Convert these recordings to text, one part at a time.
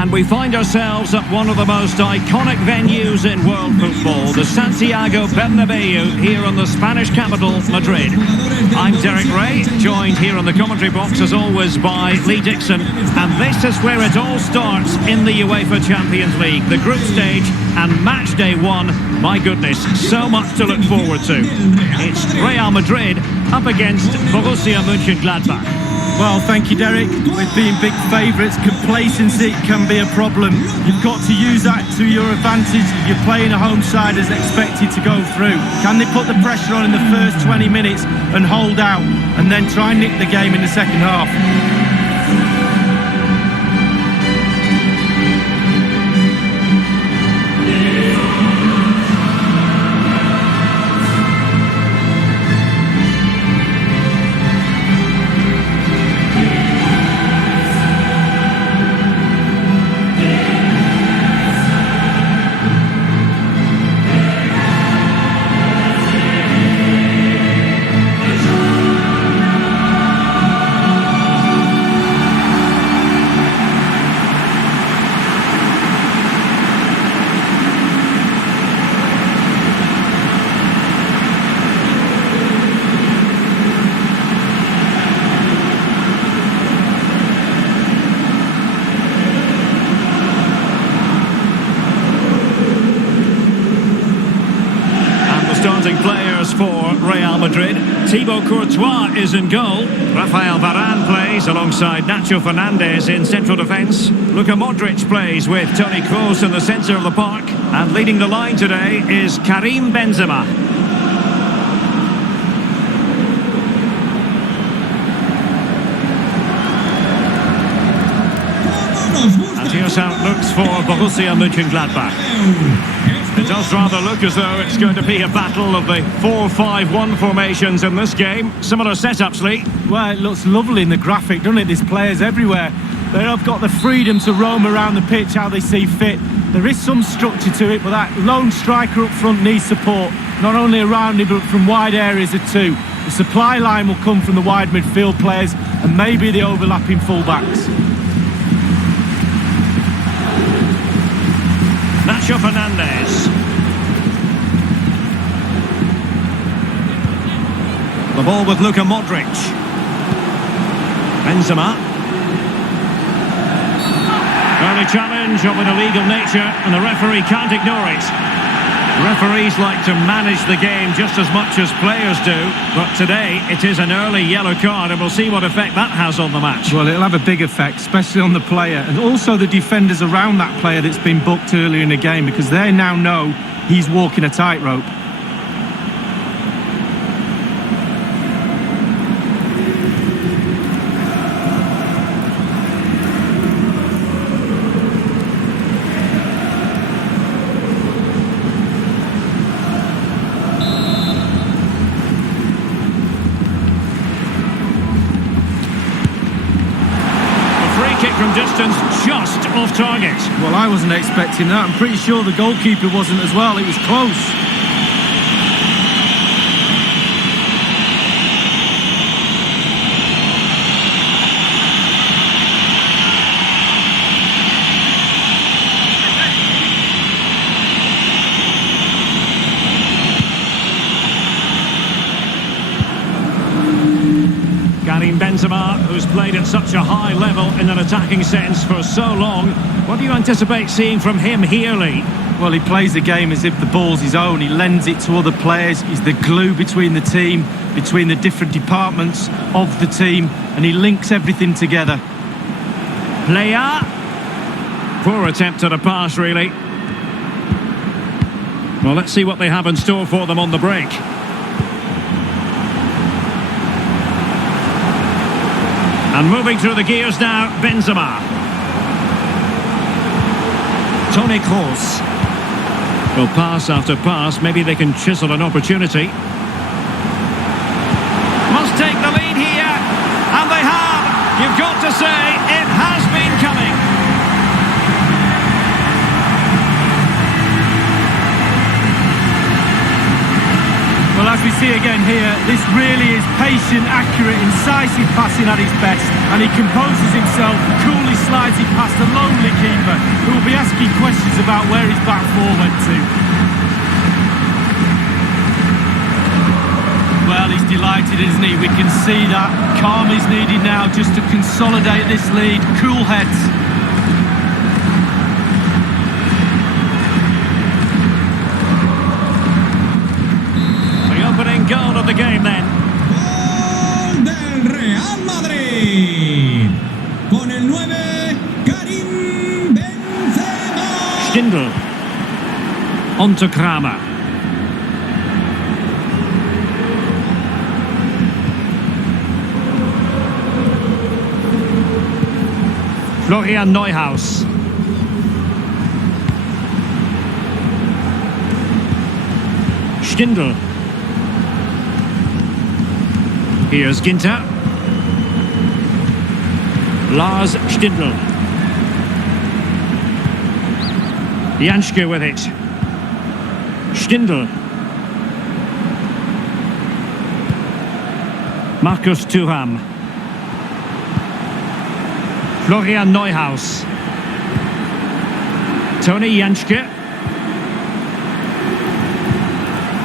And we find ourselves at one of the most iconic venues in world football, the Santiago Bernabeu, here in the Spanish capital, Madrid. I'm Derek Ray, joined here in the commentary box as always by Lee Dixon. And this is where it all starts in the UEFA Champions League. The group stage and match day one. My goodness, so much to look forward to. It's Real Madrid up against Borussia Monchengladbach. Well, thank you, Derek. With being big favourites, complacency can be a problem. You've got to use that to your advantage if you're playing a home side as expected to go through. Can they put the pressure on in the first 20 minutes and hold out, and then try and nick the game in the second half? Starting players for Real Madrid. Thibaut Courtois is in goal. Rafael Varane plays alongside Nacho Fernandez in central defence. Luka Modric plays with Toni Kroos in the centre of the park. And leading the line today is Karim Benzema. And here's how it looks for Borussia Monchengladbach. It does rather look as though it's going to be a battle of the 4-5-1 formations in this game. Similar setups, Lee. Well, it looks lovely in the graphic, doesn't it? There's players everywhere. They've got the freedom to roam around the pitch how they see fit. There is some structure to it, but that lone striker up front needs support, not only around him, but from wide areas of two. The supply line will come from the wide midfield players and maybe the overlapping fullbacks. Nacho Fernandez. The ball with Luka Modric. Benzema. Early challenge of an illegal nature, and the referee can't ignore it. Referees like to manage the game just as much as players do, but today it is an early yellow card, and we'll see what effect that has on the match. Well, it'll have a big effect, especially on the player, and also the defenders around that player that's been booked earlier in the game, because they now know he's walking a tightrope. Kick from distance, just off target. Well, I wasn't expecting that. I'm pretty sure the goalkeeper wasn't as well. It was close. Karim Benzema, who's played at such a high level in an attacking sense for so long. What do you anticipate seeing from him here, Lee? Well, he plays the game as if the ball's his own. He lends it to other players. He's the glue between the team, between the different departments of the team, and he links everything together. Player. Poor attempt at a pass, really. Well, let's see what they have in store for them on the break. And moving through the gears now, Benzema. Toni Kroos. Well, pass after pass, maybe they can chisel an opportunity. Must take the lead here, and they have. You've got to say, it has been coming. Well, as we see again here, this really is patient, accurate, incisive passing at its best, and he composes himself, coolly slides it past a lonely keeper who will be asking questions about where his back four went to. Well, he's delighted, isn't he? We can see that. Calm is needed now just to consolidate this lead. Cool heads. Opening goal of the game then. Gol del Real Madrid. Con el 9, Karim Benzema. Stindl. On to Kramer. Florian Neuhaus. Stindl. Here's Ginter. Lars Stindl. Janschke with it. Stindl. Markus Thuram. Florian Neuhaus. Tony Janschke.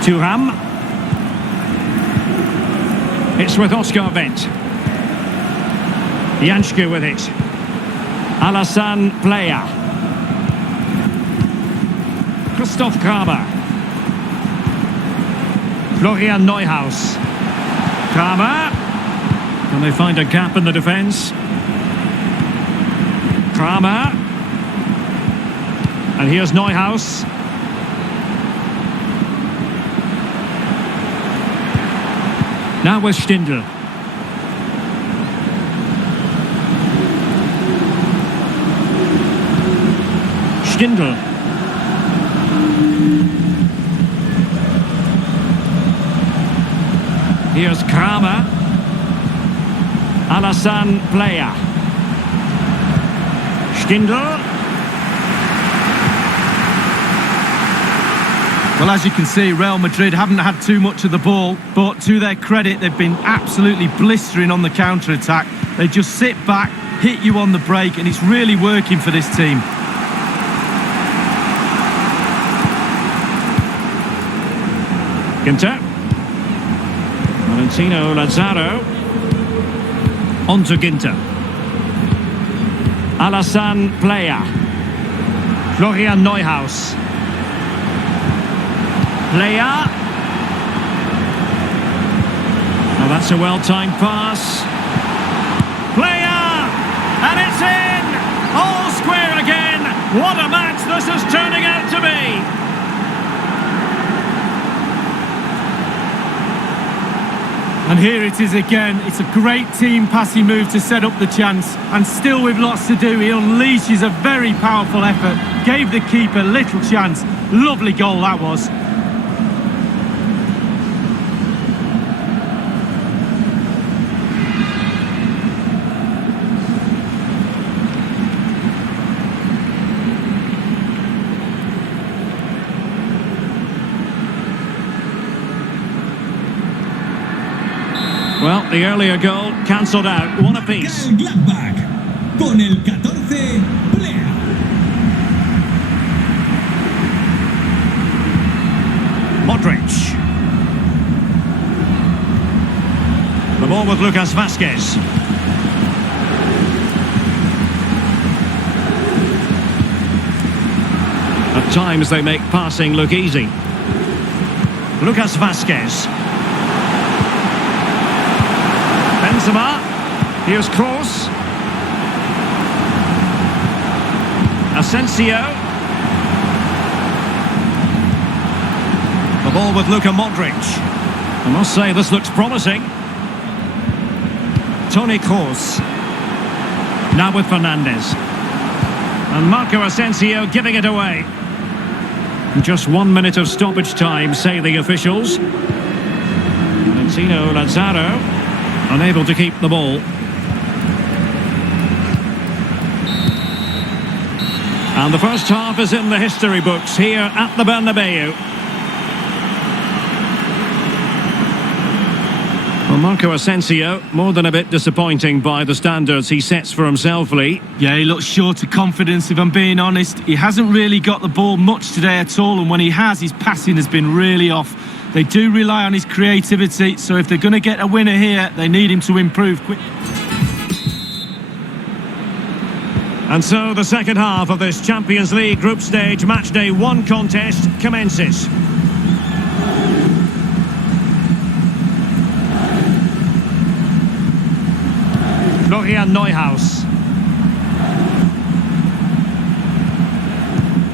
Thuram. It's with Oscar Wendt. Janschke with it. Alassane Plea. Christoph Kramer. Florian Neuhaus. Kramer. Can they find a gap in the defence? Kramer. And here's Neuhaus. Now with Stindl. Stindl. Here's Kramer. Alassane Plea. Stindl. Well, as you can see, Real Madrid haven't had too much of the ball, but to their credit, they've been absolutely blistering on the counter-attack. They just sit back, hit you on the break, and it's really working for this team. Ginter. Valentino Lazaro. On to Ginter. Alassane Plea. Florian Neuhaus. Plea. Oh, that's a well-timed pass. Plea! And it's in! All square again! What a match this is turning out to be! And here it is again. It's a great team passing move to set up the chance, and still with lots to do, he unleashes a very powerful effort, gave the keeper little chance. Lovely goal that was. Well, the earlier goal cancelled out. One apiece. Gladbach. Con el 14, Plea. Modric. The ball with Lucas Vazquez. At times they make passing look easy. Lucas Vazquez. Benzema. Here's Kroos. Asensio. The ball with Luka Modric. I must say this looks promising. Toni Kroos. Now with Fernandes. And Marco Asensio giving it away. Just 1 minute of stoppage time, say the officials. Valentino Lazaro unable to keep the ball. And the first half is in the history books here at the Bernabeu. Well, Marco Asensio, more than a bit disappointing by the standards he sets for himself, Lee. Yeah, he looks short of confidence, if I'm being honest. He hasn't really got the ball much today at all, and when he has, his passing has been really off. They do rely on his creativity, so if they're going to get a winner here, they need him to improve quick. And so the second half of this Champions League group stage matchday 1 contest commences. Florian Neuhaus.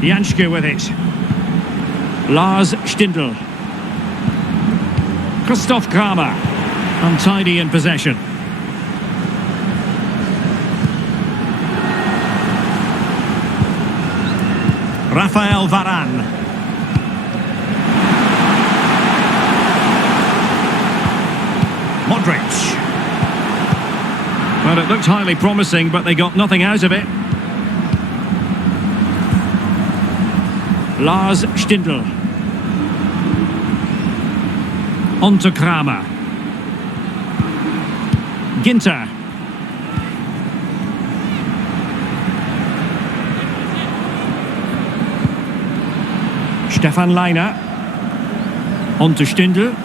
Janschke with it. Lars Stindl. Christoph Kramer. Untidy in possession. Rafael Varane. Modric. Well, it looked highly promising, but they got nothing out of it. Lars Stindl. On to Kramer. Ginter. Stefan Leiner. On to Stindl.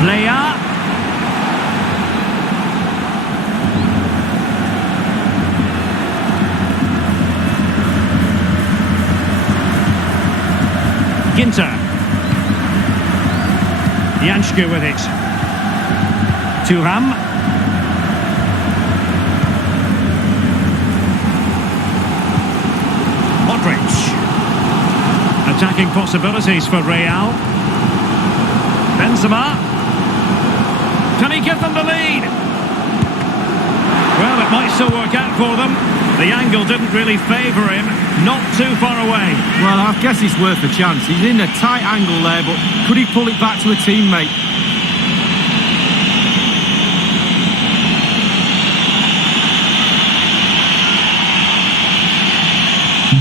Player. Ginter. Janschke with it. Thuram. Modric. Attacking possibilities for Real. Benzema. Can he give them the lead? Well, it might still work out for them. The angle didn't really favour him. Not too far away. Well, I guess it's worth a chance. He's in a tight angle there, but could he pull it back to a teammate?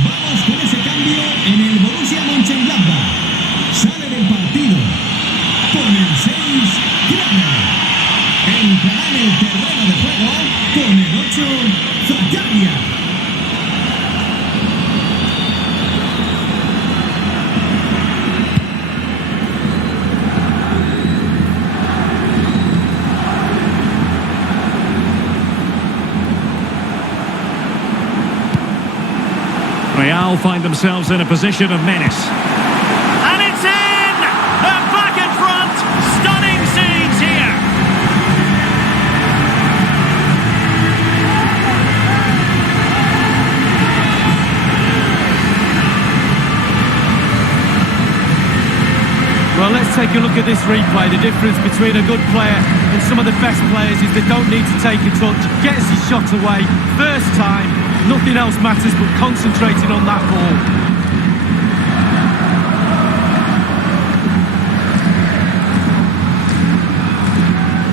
Vamos con ese cambio en el Borussia Monchengladbach. Sale del partido con el 6, Kramer. Entrará en el terreno de juego con el 8, Santiago. Real find themselves in a position of menace. And it's in! They're back in front! Stunning scenes here! Well, let's take a look at this replay. The difference between a good player and some of the best players is they don't need to take a touch, gets his shot away, first time, nothing else matters but concentrating on that ball.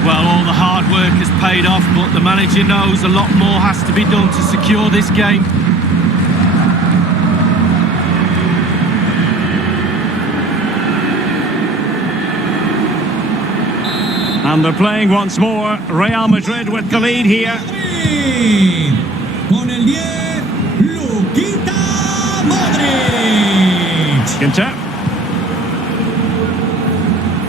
Well, all the hard work has paid off, but the manager knows a lot more has to be done to secure this game. And they're playing once more. Real Madrid with the lead here. Con el 10, Luka Modric. Ginter.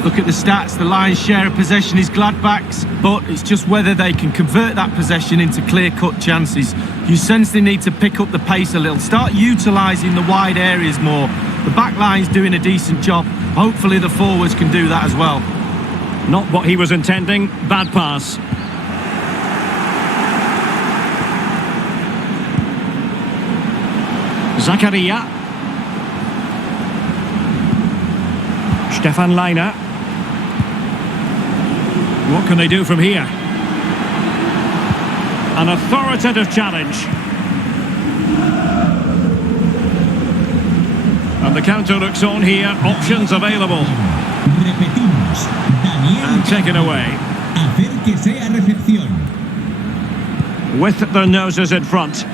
Look at the stats, the lion's share of possession is Gladbach's, but it's just whether they can convert that possession into clear-cut chances. You sense they need to pick up the pace a little, start utilising the wide areas more. The back line's doing a decent job. Hopefully the forwards can do that as well. Not what he was intending. Bad pass. Zakaria. Stefan Leiner. What can they do from here? An authoritative challenge. And the counter looks on here. Options available. Repetimos. And taken away. Hacer que sea recepción. With their noses in front.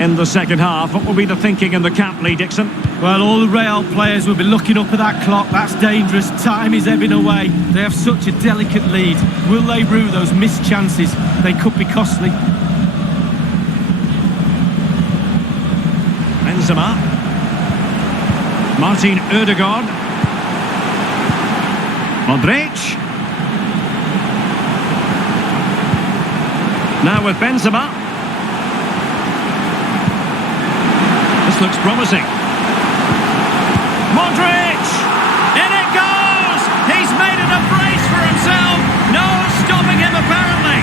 in the second half. What will be the thinking in the camp, Lee Dixon? Well, all the Real players will be looking up at that clock. That's dangerous. Time is ebbing away. They have such a delicate lead. Will they rue those missed chances? They could be costly. Benzema. Martin Ødegaard. Modric. Now with Benzema. This looks promising. Modric! In it goes! He's made it a brace for himself. No stopping him apparently.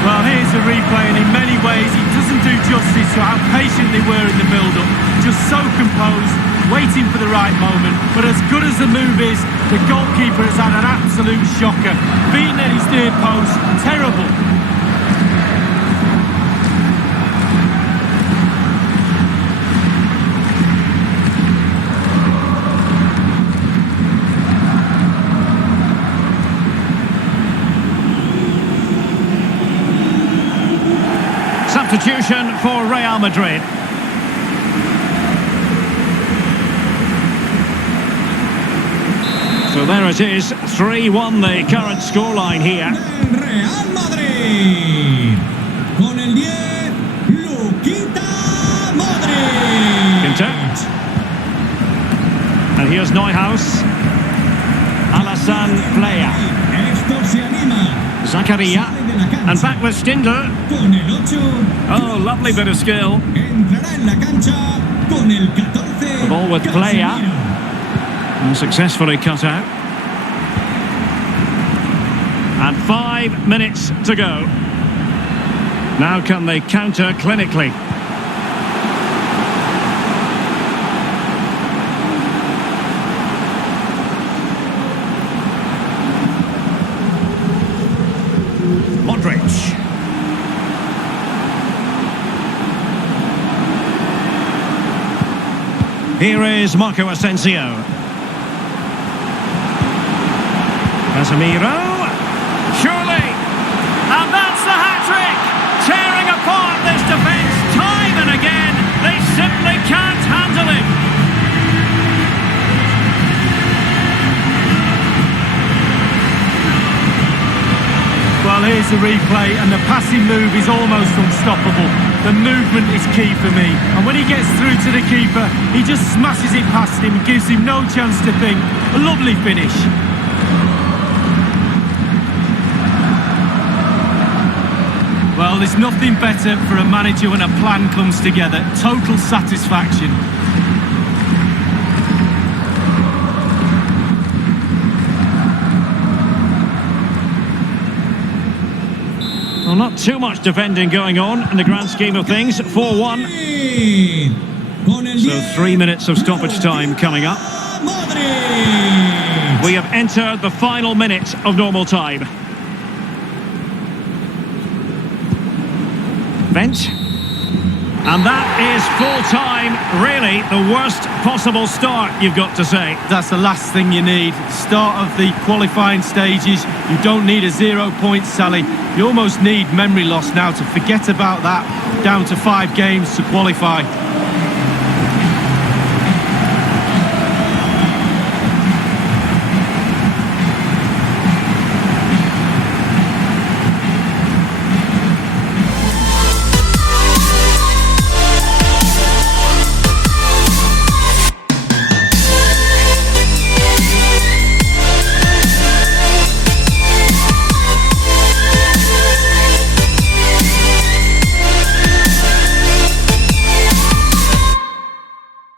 Well, here's a replay, and in many ways it doesn't do justice to how patient they were in the build-up. Just so composed, waiting for the right moment. But as good as the move is, the goalkeeper has had an absolute shocker. Beaten at his near post, terrible. Substitution for Real Madrid. So there it is, 3-1 the current scoreline here. Real Madrid. Con el 10, Luquita Modric. Intact. And here's Neuhaus. Alassane Playa. Esto se anima. Zakaria. And back with Stindl. Con el 8. Oh, lovely bit of skill. Entrará en la cancha con el 14. The ball with Playa. And successfully cut out. And 5 minutes to go. Now can they counter clinically? Modric. Here is Marco Asensio. Casemiro. Surely. And that's the hat-trick. Tearing apart this defence time and again. They simply can't handle him. Well, here's the replay, and the passing move is almost unstoppable. The movement is key for me. And when he gets through to the keeper, he just smashes it past him, gives him no chance to think. A lovely finish. Well, there's nothing better for a manager when a plan comes together. Total satisfaction. Well, not too much defending going on in the grand scheme of things. 4-1. So 3 minutes of stoppage time coming up. We have entered the final minute of normal time. Bench. And that is full time. Really, the worst possible start, you've got to say. That's the last thing you need. Start of the qualifying stages. You don't need a 0 point sally. You almost need memory loss now to forget about that. Down to 5 games to qualify.